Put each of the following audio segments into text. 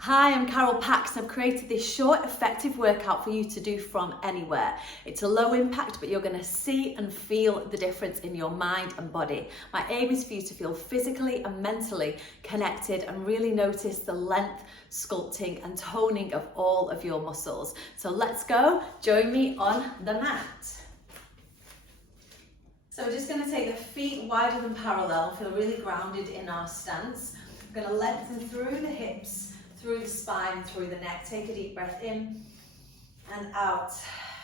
Hi, I'm Carol Pax. I've created this short, effective workout for you to do from anywhere. It's a low impact, but you're going to see and feel the difference in your mind and body. My aim is for you to feel physically and mentally connected and really notice the length, sculpting and toning of all of your muscles. So let's go. Join me on the mat. So we're just going to take the feet wider than parallel, feel really grounded in our stance. We're going to lengthen through the hips, through the spine, through the neck. Take a deep breath in and out.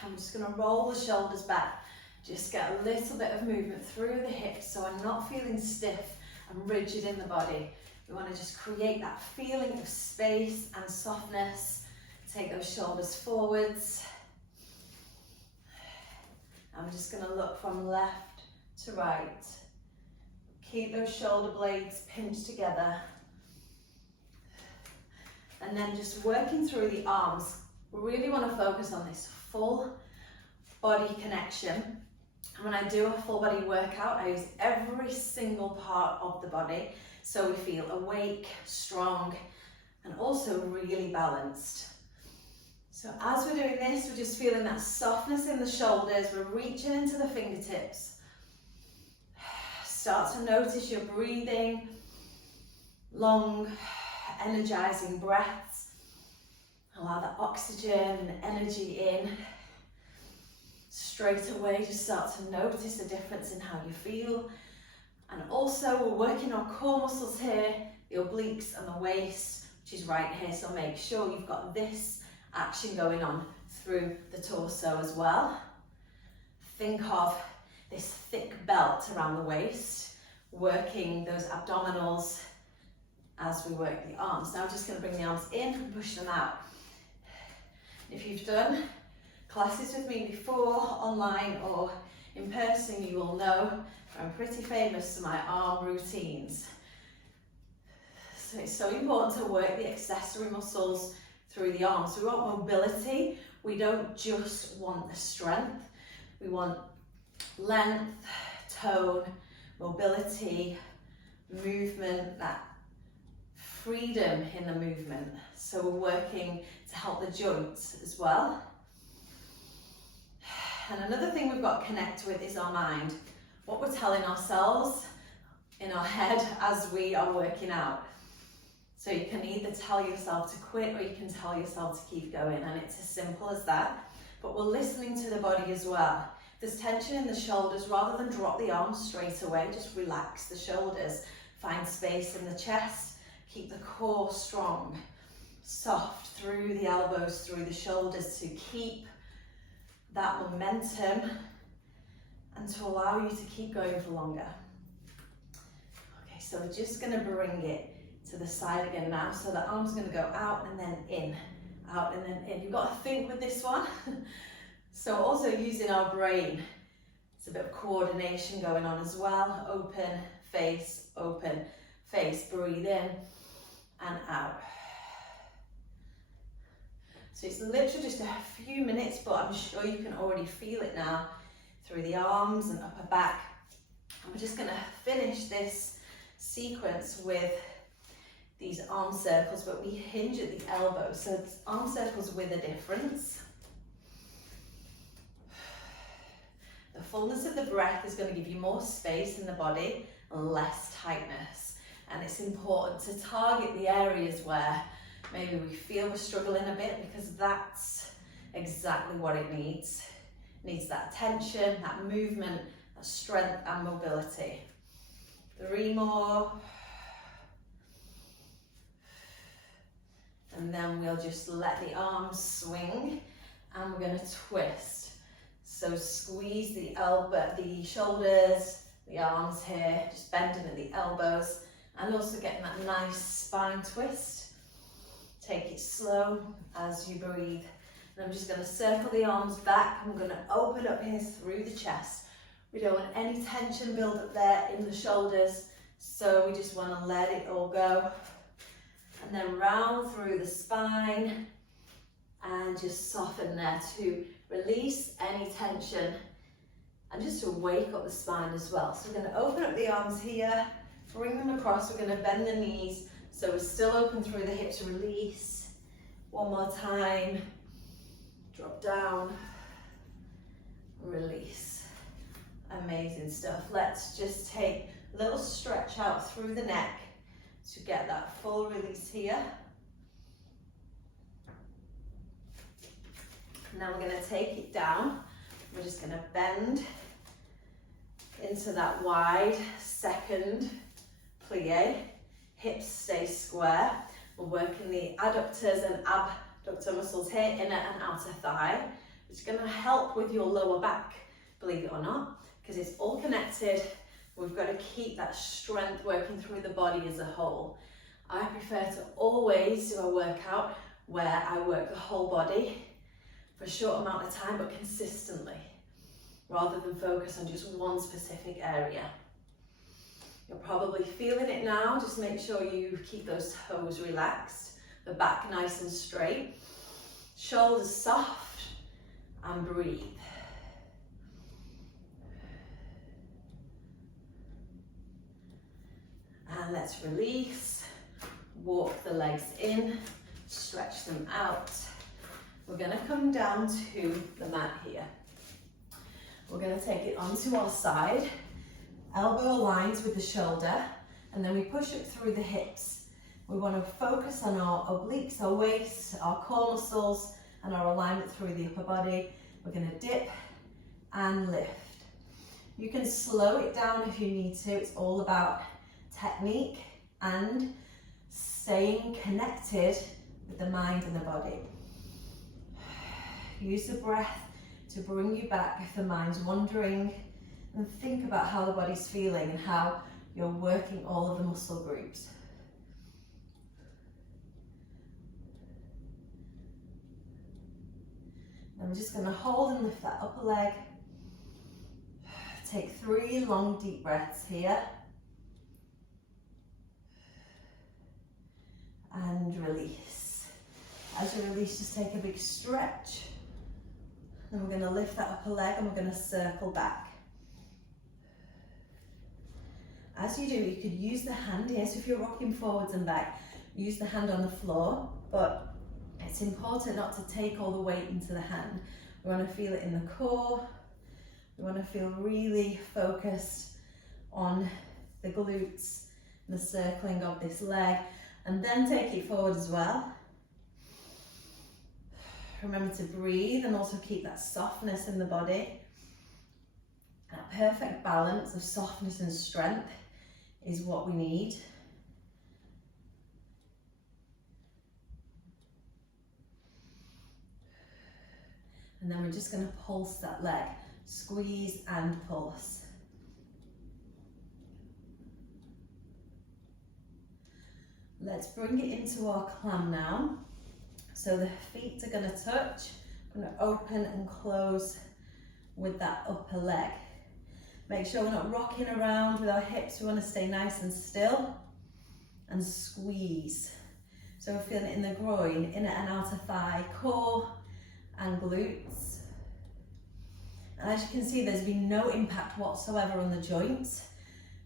I'm just going to roll the shoulders back. Just get a little bit of movement through the hips so I'm not feeling stiff and rigid in the body. We want to just create that feeling of space and softness. Take those shoulders forwards. I'm just going to look from left to right. Keep those shoulder blades pinched together. And then just working through the arms. We really want to focus on this full body connection. And when I do a full body workout, I use every single part of the body so we feel awake, strong, and also really balanced. So as we're doing this, we're just feeling that softness in the shoulders. We're reaching into the fingertips. Start to notice your breathing, long, energizing breaths. Allow that oxygen and energy in. Straight away, just start to notice a difference in how you feel. And also, we're working on core muscles here, the obliques and the waist, which is right here. So make sure you've got this action going on through the torso as well. Think of this thick belt around the waist, working those abdominals as we work the arms. Now I'm just going to bring the arms in and push them out. If you've done classes with me before, online or in person, you will know I'm pretty famous for my arm routines. So it's so important to work the accessory muscles through the arms. We want mobility. We don't just want the strength. We want length, tone, mobility, movement, that freedom in the movement. So we're working to help the joints as well. And another thing we've got to connect with is our mind. What we're telling ourselves in our head as we are working out. So you can either tell yourself to quit or you can tell yourself to keep going, and it's as simple as that. But we're listening to the body as well. If there's tension in the shoulders, rather than drop the arms straight away, just relax the shoulders. Find space in the chest. Keep the core strong, soft through the elbows, through the shoulders to keep that momentum and to allow you to keep going for longer. Okay, so we're just going to bring it to the side again now. So the arm's going to go out and then in, out and then in. You've got to think with this one. So also using our brain. It's a bit of coordination going on as well. Open face, breathe in and out. So it's literally just a few minutes, but I'm sure you can already feel it now through the arms and upper back. And we're just going to finish this sequence with these arm circles, but we hinge at the elbows. So it's arm circles with a difference. The fullness of the breath is going to give you more space in the body and less tightness. And it's important to target the areas where maybe we feel we're struggling a bit, because that's exactly what it needs. It needs that tension, that movement, that strength and mobility. 3 more. And then we'll just let the arms swing and we're going to twist. So squeeze the shoulders, the arms here, just bending at the elbows and also getting that nice spine twist. Take it slow as you breathe. And I'm just going to circle the arms back and we're going to open up here through the chest. We don't want any tension build up there in the shoulders, so we just want to let it all go. And then round through the spine and just soften there to release any tension and just to wake up the spine as well. So we're going to open up the arms here, bring them across. We're going to bend the knees, So we're still open through the hips, release. One more time. Drop down, release. Amazing stuff. Let's just take a little stretch out through the neck to get that full release here. Now we're going to take it down. We're just going to bend into that wide second plie. Hips stay square. We're working the adductors and abductor muscles here, inner and outer thigh, which is going to help with your lower back, believe it or not, because it's all connected. We've got to keep that strength working through the body as a whole. I prefer to always do a workout where I work the whole body for a short amount of time, but consistently, rather than focus on just one specific area. You're probably feeling it now. Just make sure you keep those toes relaxed, the back nice and straight, shoulders soft, and breathe. And let's release, walk the legs in, stretch them out. We're going to come down to the mat here. We're going to take it onto our side, elbow aligns with the shoulder, and then we push it through the hips. We want to focus on our obliques, our waist, our core muscles, and our alignment through the upper body. We're going to dip and lift. You can slow it down if you need to. It's all about technique and staying connected with the mind and the body. Use the breath to bring you back if the mind's wandering, and think about how the body's feeling and how you're working all of the muscle groups. And we're just going to hold and lift that upper leg. Take 3 long deep breaths here. And release. As you release, just take a big stretch. Then we're going to lift that upper leg and we're going to circle back. As you do, you could use the hand here. So if you're rocking forwards and back, use the hand on the floor, but it's important not to take all the weight into the hand. We want to feel it in the core. We want to feel really focused on the glutes, the circling of this leg, and then take it forward as well. Remember to breathe and also keep that softness in the body. That perfect balance of softness and strength is what we need. And then we're just going to pulse that leg. Squeeze and pulse. Let's bring it into our clam now. So the feet are going to touch. I'm going to open and close with that upper leg. Make sure we're not rocking around with our hips. We want to stay nice and still and squeeze. So we're feeling it in the groin, inner and outer thigh, core and glutes. And as you can see, there's been no impact whatsoever on the joints,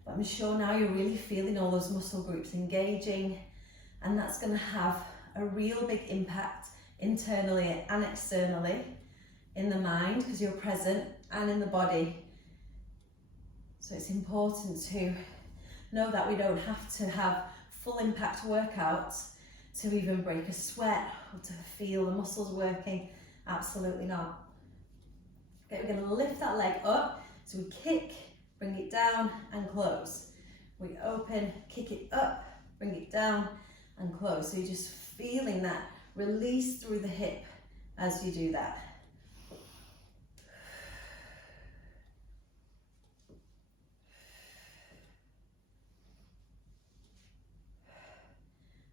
but I'm sure now you're really feeling all those muscle groups engaging, and that's going to have a real big impact internally and externally in the mind because you're present, and in the body. So it's important to know that we don't have to have full impact workouts to even break a sweat or to feel the muscles working. Absolutely not. Okay, we're going to lift that leg up. So we kick, bring it down and close. We open, kick it up, bring it down and close. So you're just feeling that release through the hip as you do that.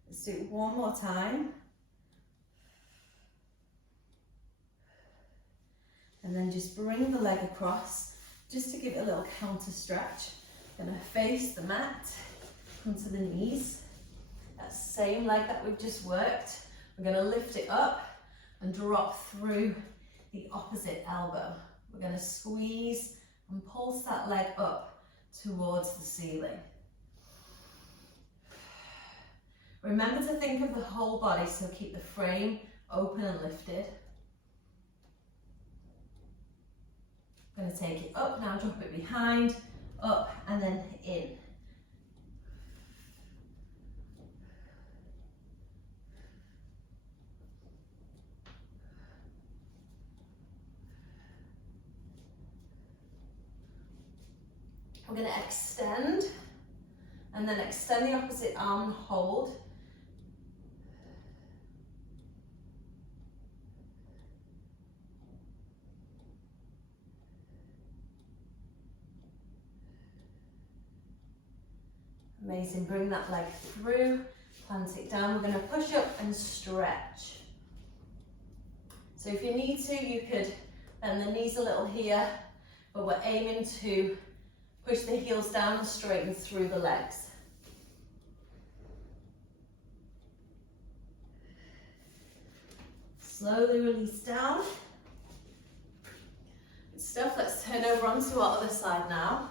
Let's do it one more time. And then just bring the leg across, just to give it a little counter stretch. Gonna face the mat, come to the knees. That same leg that we've just worked, we're gonna lift it up and drop through the opposite elbow. We're gonna squeeze and pulse that leg up towards the ceiling. Remember to think of the whole body, so keep the frame open and lifted. I'm going to take it up now, drop it behind, up and then in. We're going to extend and then extend the opposite arm and hold. Amazing, bring that leg through, plant it down. We're going to push up and stretch. So if you need to, you could bend the knees a little here, but we're aiming to push the heels down and straighten through the legs. Slowly release down. Good stuff, let's turn over onto our other side now.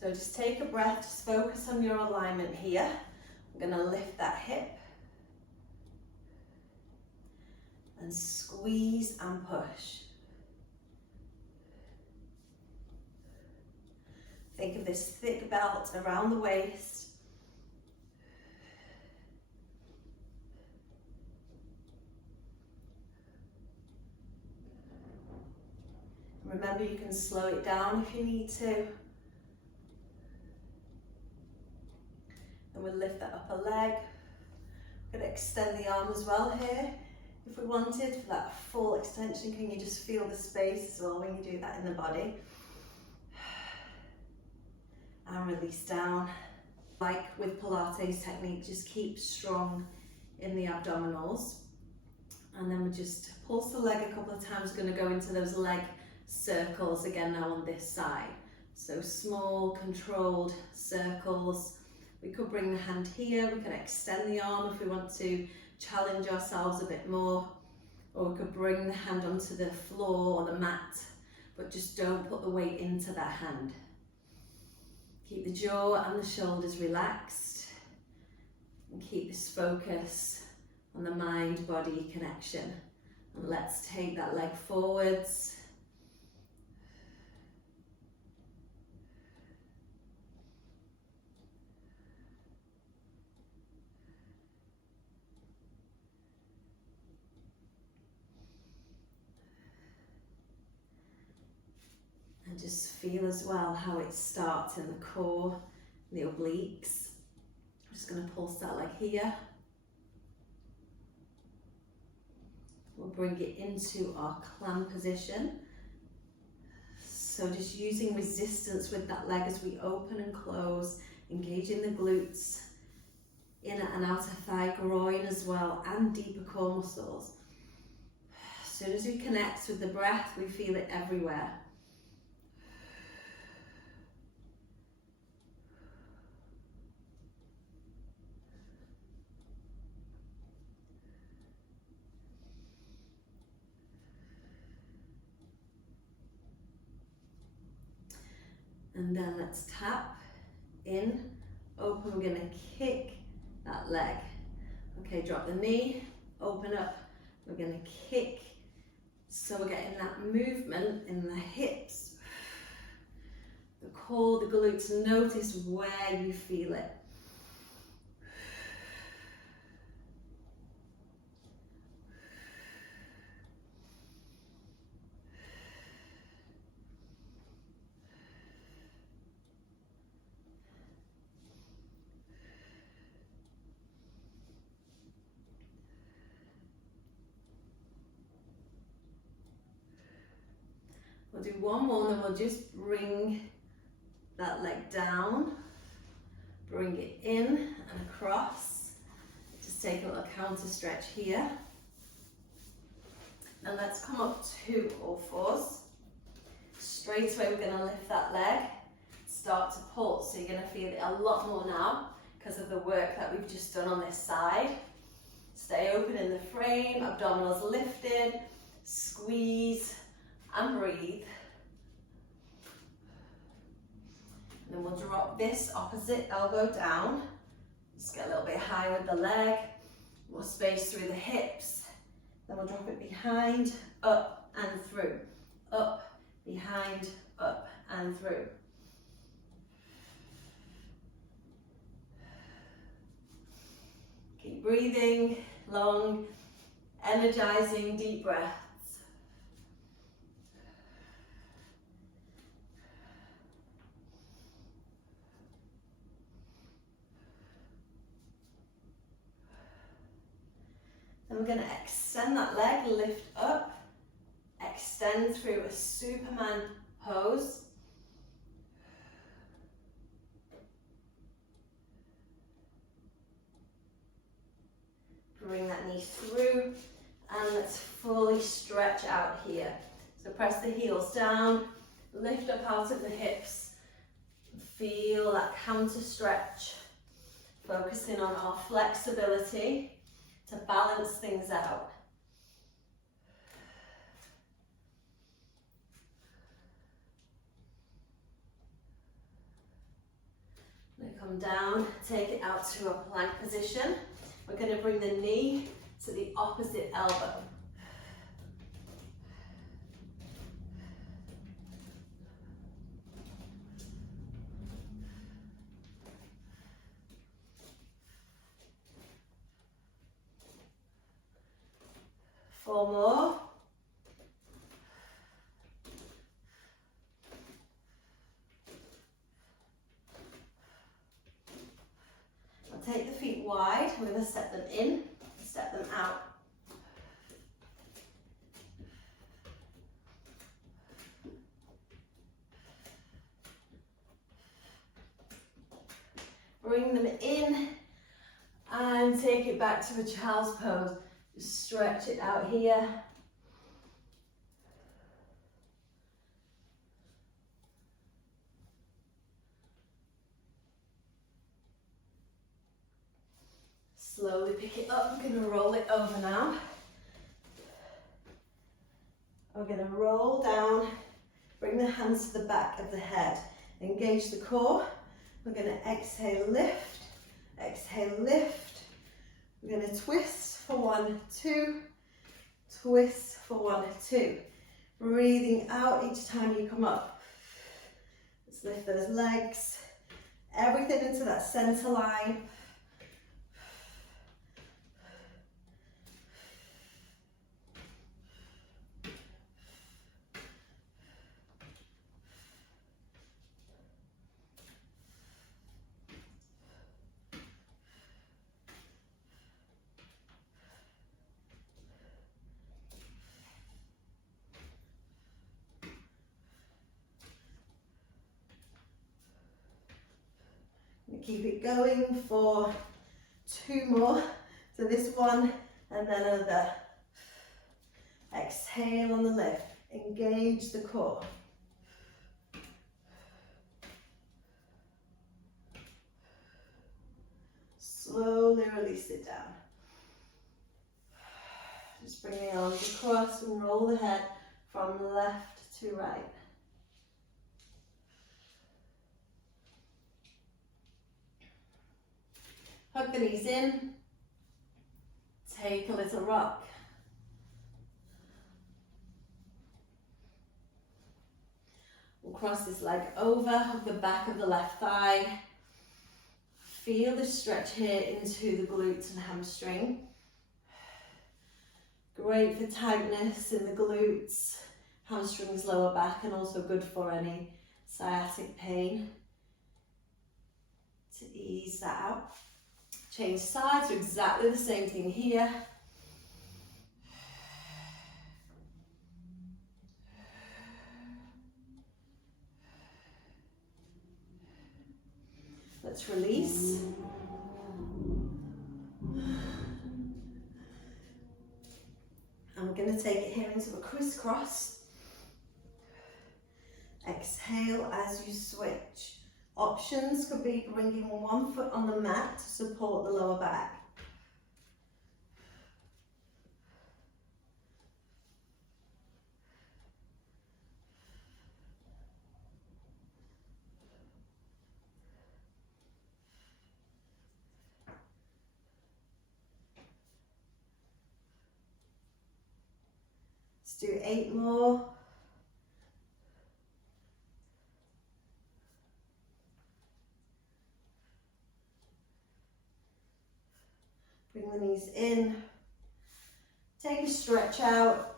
So just take a breath, just focus on your alignment here. I'm going to lift that hip and squeeze and push. Think of this thick belt around the waist. Remember, you can slow it down if you need to. And we'll lift that upper leg. We're going to extend the arm as well here. If we wanted, for that full extension, can you just feel the space as well when you do that in the body? And release down. Like with Pilates technique, just keep strong in the abdominals. And then we just pulse the leg a couple of times. We're going to go into those leg circles again now on this side. So small, controlled circles. We could bring the hand here, we can extend the arm if we want to challenge ourselves a bit more, or we could bring the hand onto the floor or the mat, but just don't put the weight into that hand. Keep the jaw and the shoulders relaxed, and keep this focus on the mind-body connection. And let's take that leg forwards. And just feel as well how it starts in the core, the obliques. I'm just going to pulse that leg here. We'll bring it into our clamp position. So just using resistance with that leg as we open and close, engaging the glutes, inner and outer thigh, groin as well, and deeper core muscles. As soon as we connect with the breath, we feel it everywhere. And then let's tap in, open. We're going to kick that leg. Okay, drop the knee, open up. We're going to kick. So we're getting that movement in the hips, the core, the glutes. Notice where you feel it. We'll do one more and then we'll just bring that leg down, bring it in and across. Just take a little counter stretch here. And let's come up to all fours. Straight away we're going to lift that leg, start to pulse. So you're going to feel it a lot more now because of the work that we've just done on this side. Stay open in the frame, abdominals lifted. Squeeze and breathe. And then we'll drop this opposite elbow down. Just get a little bit high with the leg. More space through the hips. Then we'll drop it behind, up and through. Up, behind, up and through. Keep breathing, long, energizing, deep breaths. Then we're going to extend that leg, lift up, extend through a Superman pose. Bring that knee through and let's fully stretch out here. So press the heels down, lift up out of the hips. Feel that counter stretch, focusing on our flexibility to balance things out. Then come down, take it out to a plank position. We're going to bring the knee to the opposite elbow. Four more. I'll take the feet wide. We're going to step them in, step them out. Bring them in and take it back to a child's pose. Just stretch it out here. Slowly pick it up. We're going to roll it over now. We're going to roll down, bring the hands to the back of the head. Engage the core. We're going to exhale, lift. Exhale, lift. We're going to twist for 1, 2. Twist for 1, 2. Breathing out each time you come up. Let's lift those legs. Everything into that center line. Keep it going for 2 more. So this one and then another. Exhale on the lift. Engage the core. Slowly release it down. Just bring the arms across and roll the head from left to right. Hug the knees in, take a little rock. We'll cross this leg over, hug the back of the left thigh. Feel the stretch here into the glutes and hamstring. Great for tightness in the glutes, hamstrings, lower back, and also good for any sciatic pain. To ease that out. Change sides, do exactly the same thing here. Let's release. And we're going to take it here into a crisscross. Exhale as you switch. Options could be bringing 1 foot on the mat to support the lower back. Let's do 8 more. Bring the knees in. Take a stretch out.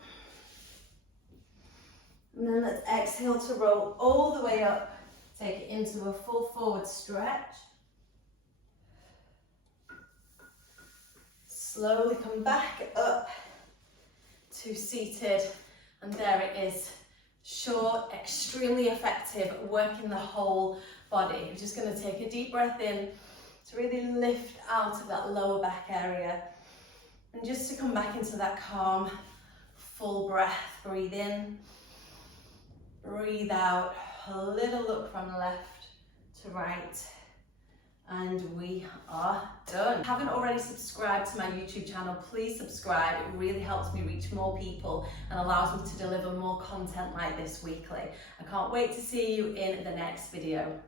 And then let's exhale to roll all the way up. Take it into a full forward stretch. Slowly come back up to seated. And there it is. Short, extremely effective, working the whole body. We're just going to take a deep breath in to really lift out of that lower back area. And just to come back into that calm, full breath. Breathe in. Breathe out, a little look from left to right, and we are done. If you haven't already subscribed to my YouTube channel, please subscribe. It really helps me reach more people and allows me to deliver more content like this weekly. I can't wait to see you in the next video.